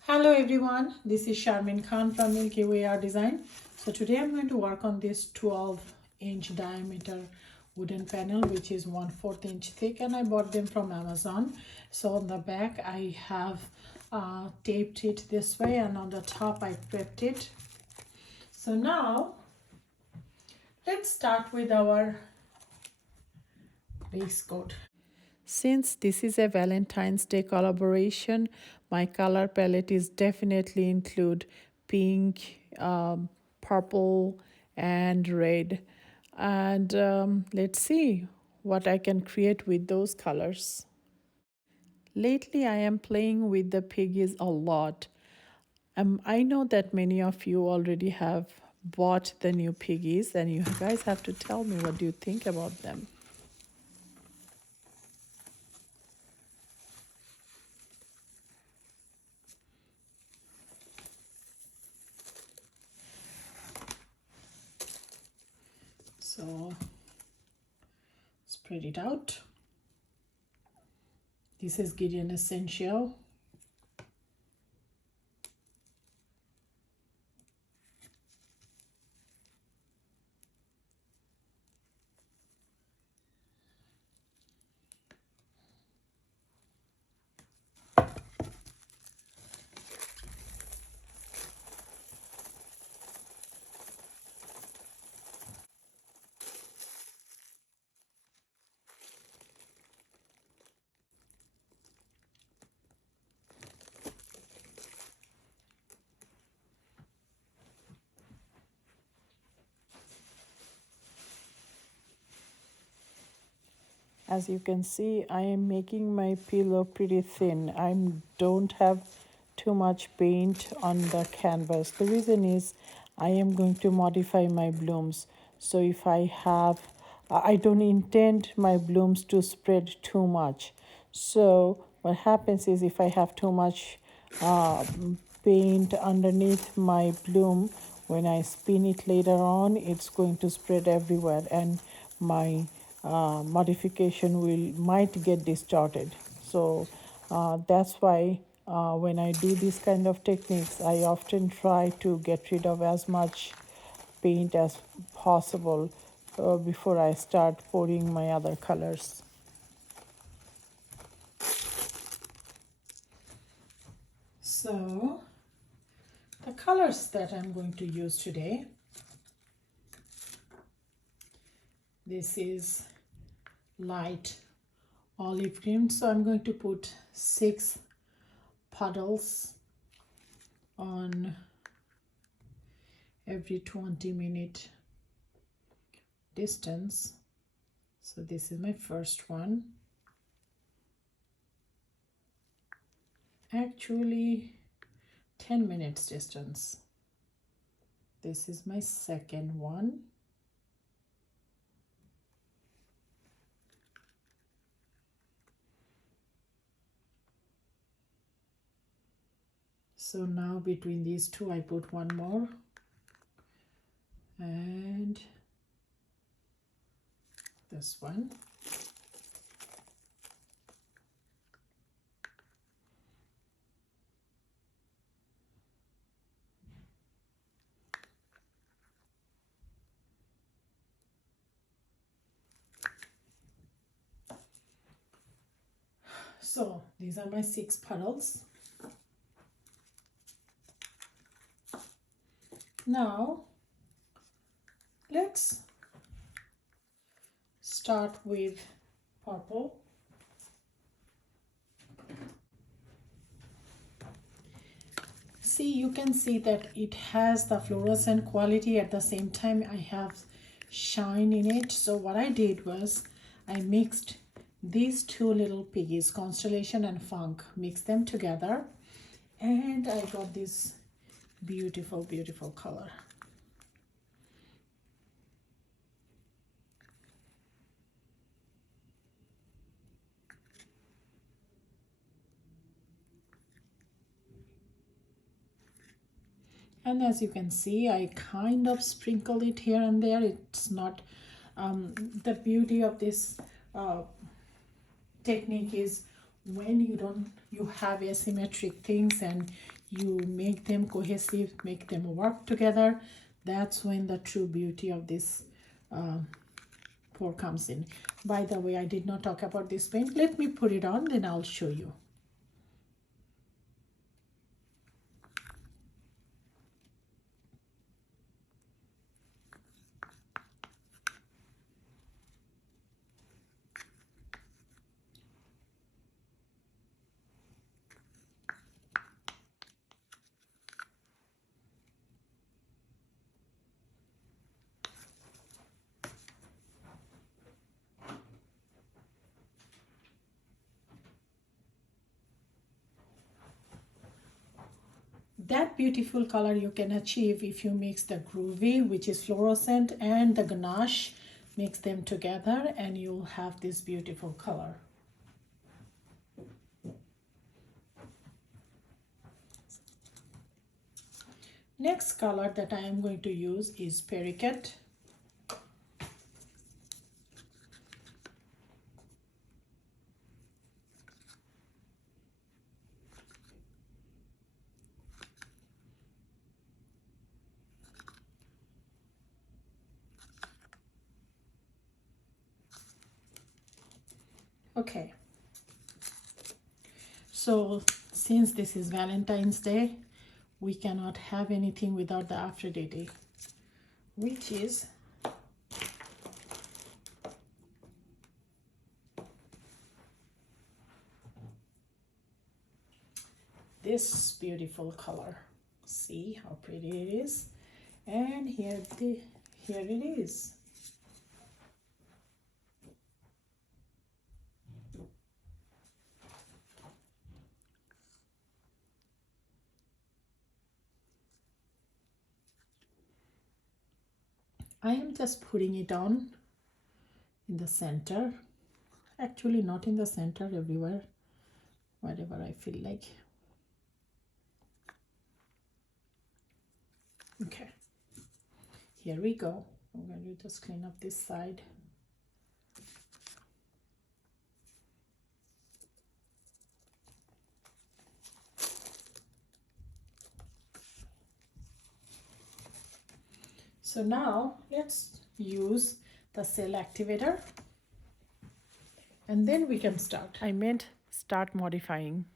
Hello everyone, this is Sharmin Khan from Milky Way Art Design. So today I'm going to work on this 12-inch diameter wooden panel, which is 1/4 inch thick, and I bought them from Amazon. So on the back I have taped it this way, and on the top I prepped it. So now let's start with our base coat. Since this is a Valentine's Day collaboration, my color palette is definitely include pink, purple, and red. And let's see what I can create with those colors. Lately, I am playing with the piggies a lot. I know that many of you already have bought the new piggies, and you guys have to tell me what do you think about them. So spread it out. This is Gidden Essential. As you can see, I am making my pillow pretty thin. I don't have too much paint on the canvas. The reason is I am going to modify my blooms. So if I don't intend my blooms to spread too much. So what happens is if I have too much paint underneath my bloom, when I spin it later on, it's going to spread everywhere, and my modification might get distorted. So that's why when I do these kind of techniques, I often try to get rid of as much paint as possible before I start pouring my other colors. So the colors that I'm going to use today, this is light olive green. So I'm going to put 6 puddles on every 20-minute distance. So this is my first one. Actually 10 minutes distance. This is my second one. So now between these two I put one more, and this one. So these are my 6 puddles. Now let's start with purple. See, you can see that it has the fluorescent quality, at the same time I have shine in it. So what I did was I mixed these two little piggies, Constellation and Funk, mixed them together, and I got this beautiful, beautiful color. And as you can see, I kind of sprinkle it here and there. It's not The beauty of this uh, technique is when you have asymmetric things and you make them cohesive, make them work together. That's when the true beauty of this pour comes in. By the way, I did not talk about this paint. Let me put it on, then I'll show you. That beautiful color you can achieve if you mix the Groovy, which is fluorescent, and the Ganache, mix them together and you'll have this beautiful color. Next color that I am going to use is Parakeet. Okay, so since this is Valentine's Day, we cannot have anything without the Aphrodite, which is this beautiful color. See how pretty it is, and here it is. I am just putting it on in the center, actually not in the center, everywhere, whatever I feel like. Okay, here we go. I'm going to just clean up this side. So now let's use the cell activator and then we can start. I meant start modifying.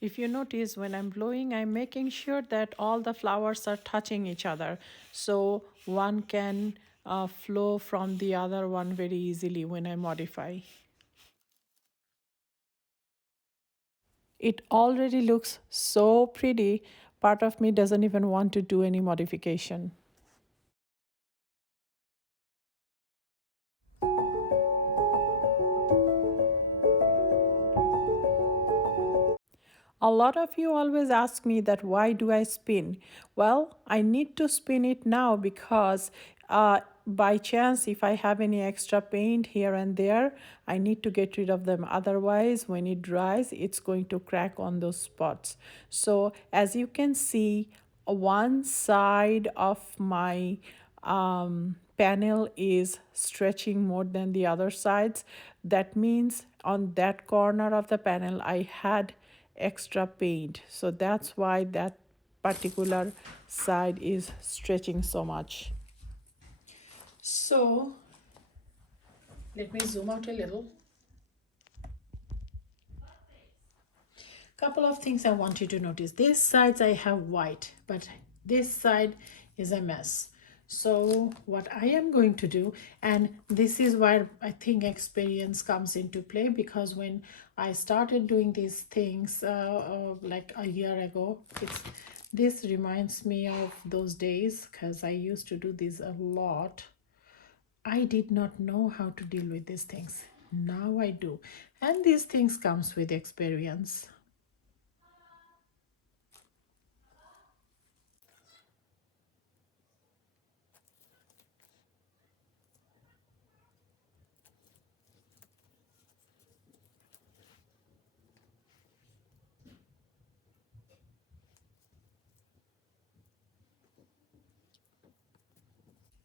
If you notice, when I'm blowing, I'm making sure that all the flowers are touching each other, so one can flow from the other one very easily when I modify. It already looks so pretty, part of me doesn't even want to do any modification. A lot of you always ask me that why do I spin? Well, I need to spin it now because by chance if I have any extra paint here and there, I need to get rid of them. Otherwise, when it dries, it's going to crack on those spots. So as you can see, one side of my panel is stretching more than the other sides. That means on that corner of the panel, I had extra paint, so that's why that particular side is stretching so much. So Let me zoom out a little. Couple of things I want you to notice. These sides I have white, but this side is a mess. So what I am going to do, and this is where I think experience comes into play, because when I started doing these things like a year ago, this reminds me of those days because I used to do this a lot. I did not know how to deal with these things. Now I do. And these things comes with experience.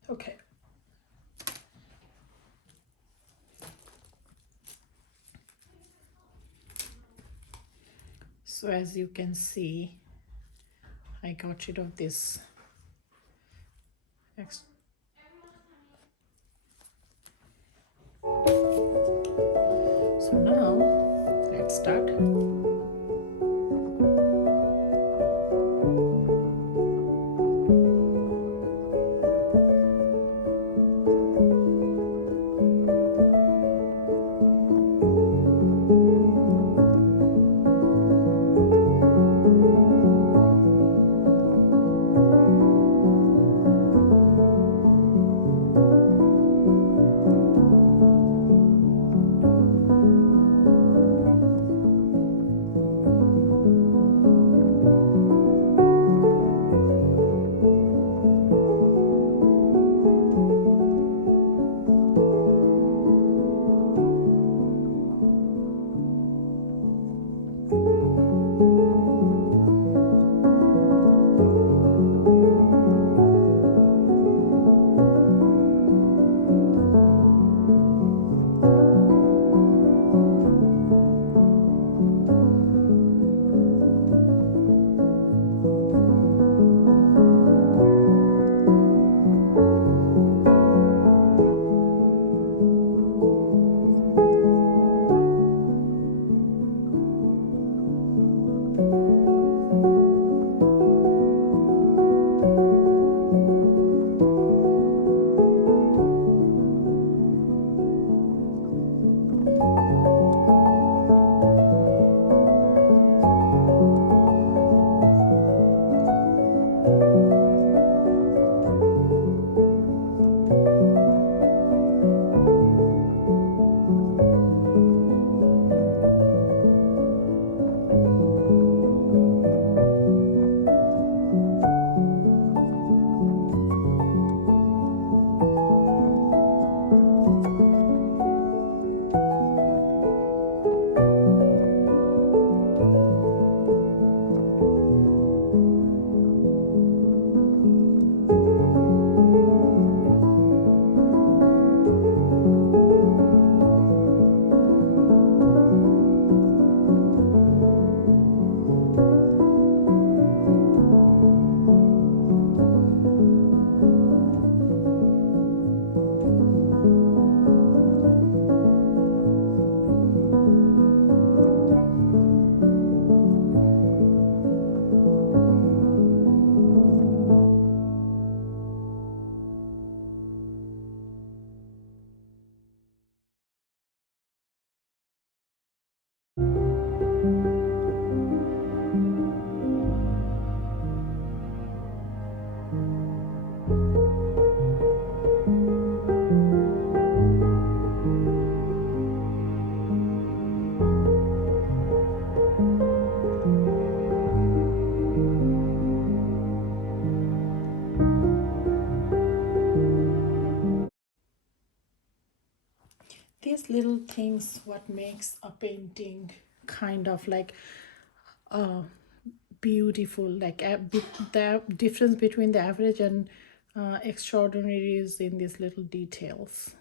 Okay. So as you can see, I got rid of this. So now let's start. These little things what makes a painting kind of like beautiful, like the difference between the average and extraordinary is in these little details.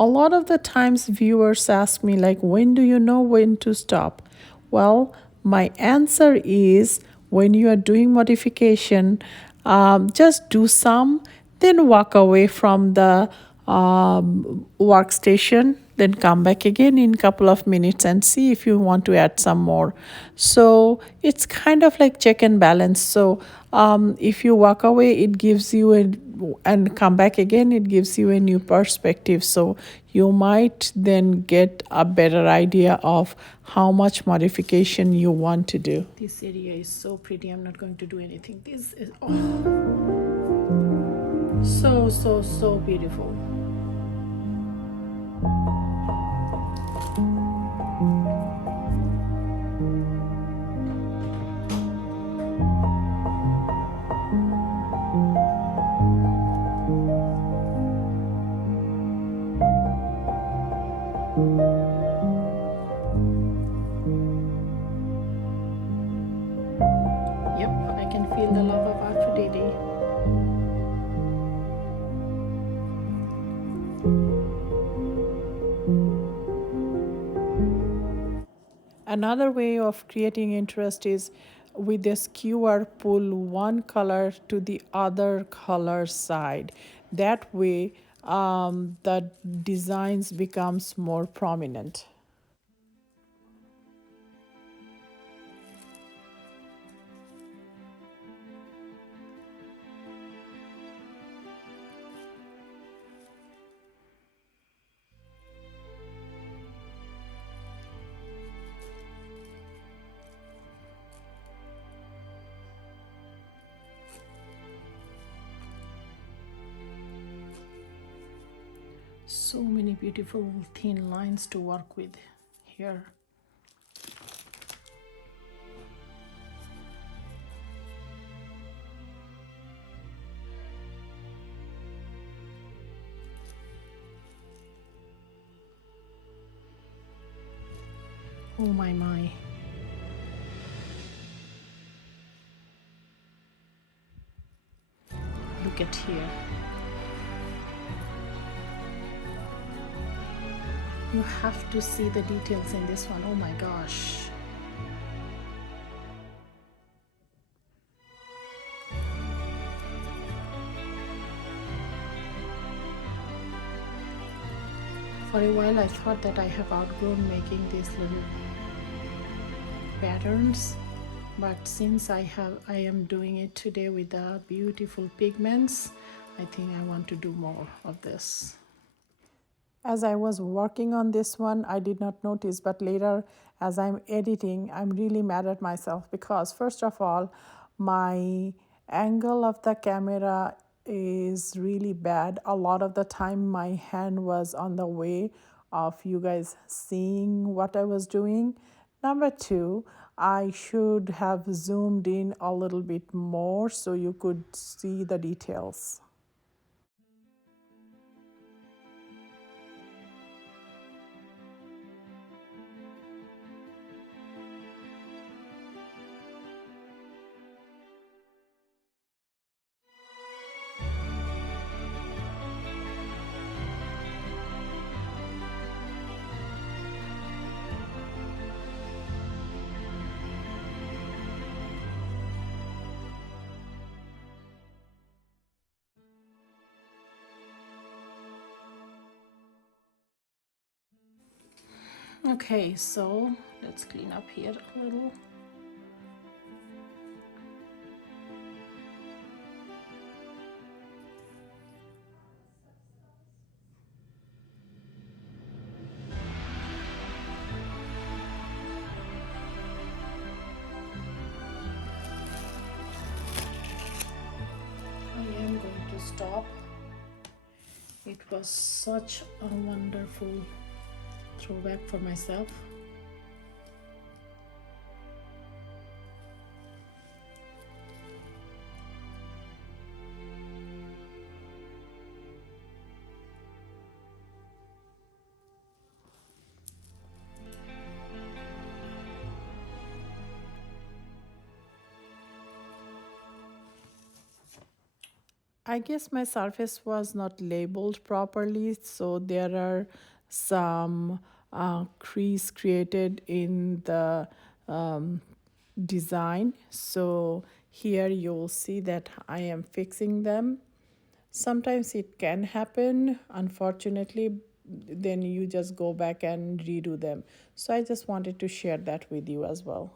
A lot of the times viewers ask me like, when do you know when to stop? Well, my answer is when you are doing modification, just do some, then walk away from the workstation, then come back again in a couple of minutes and see if you want to add some more. So it's kind of like check and balance. So if you walk away, it gives you and come back again, it gives you a new perspective. So you might then get a better idea of how much modification you want to do. This area is so pretty. I'm not going to do anything. This is so beautiful. Yep, I can feel the love of Aphrodite. Another way of creating interest is with the skewer, pull one color to the other color side. That way, the designs becomes more prominent. So many beautiful thin lines to work with here. Oh my. Look at here. You have to see the details in this one. Oh my gosh. For a while I thought that I have outgrown making these little patterns, but since I am doing it today with the beautiful pigments, I think I want to do more of this. As I was working on this one, I did not notice, but later as I'm editing, I'm really mad at myself because first of all, my angle of the camera is really bad. A lot of the time my hand was on the way of you guys seeing what I was doing. Number two, I should have zoomed in a little bit more so you could see the details. Okay, so let's clean up here a little. I am going to stop. It was such a wonderful throwback for myself. I guess my surface was not labeled properly, so there are some crease created in the um, design. So here you'll see that I am fixing them. Sometimes it can happen, unfortunately, then you just go back and redo them. So I just wanted to share that with you as well.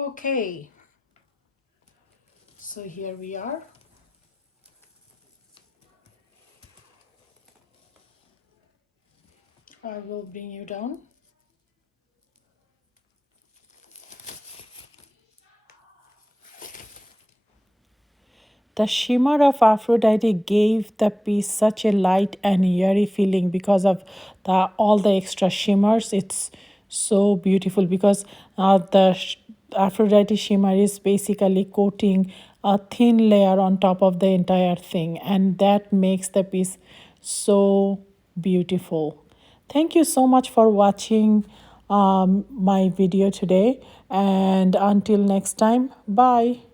Okay, so here we are. I will bring you down. The shimmer of Aphrodite gave the piece such a light and airy feeling because of the all the extra shimmers. It's so beautiful because Aphrodite shimmer is basically coating a thin layer on top of the entire thing, and that makes the piece so beautiful. Thank you so much for watching my video today, and until next time, bye.